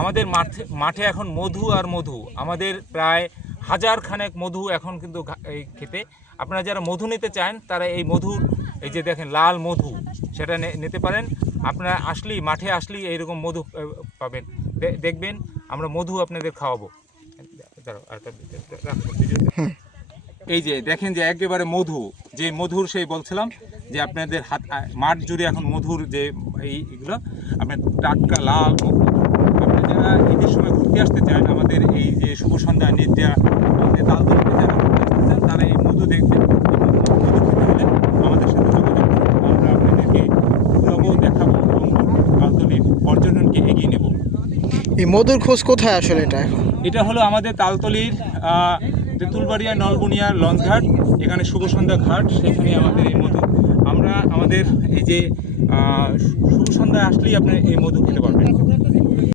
আমাদের মাঠে এখন মধু আর মধু, আমাদের প্রায় 1000 খানেক মধু এখন কিন্তু এই খেতে। আপনারা যারা মধু নিতে চান তারা এই মধুর, এই যে দেখেন লাল মধু, সেটা নিতে পারেন। আপনারা আসলেই, মাঠে আসলেই এইরকম মধু পাবেন। দেখবেন আমরা মধু আপনাদের খাওয়াবো। এই যে দেখেন যে একেবারে মধু, যে মধুর সেই বলছিলাম যে আপনাদের মাঠ জুড়ে এখন মধুর যে এইগুলো আপনার টাটকা লাল মধু। আপনারা যারা ঈদের সময় ঘুরতে আসতে চান, আমাদের এই যে শুভ সন্ধ্যা নিদ্রা আমাদের তালতলিতে যারা ঘুরতে আসতে চান তারা এই মধু দেখবেন। মধু খেতে হলে আমাদের সাথে যোগাযোগ করুন, আমরা আপনাদেরকে ঘুরাবো, দেখাবো এবং তালতলির পর্যটনকে এগিয়ে নেব। এই মধুর খোঁজ কোথায় আসলে এটা হলো আমাদের তালতলির তেঁতুলবাড়িয়া নলবুনিয়া লঞ্চঘাট, এখানে শুভ সন্ধ্যা ঘাট, সেখানে আমাদের এই মধু। আমরা আমাদের এই যে শুভ সন্ধ্যা আসলেই আপনি এই মধু খেতে পারবেন।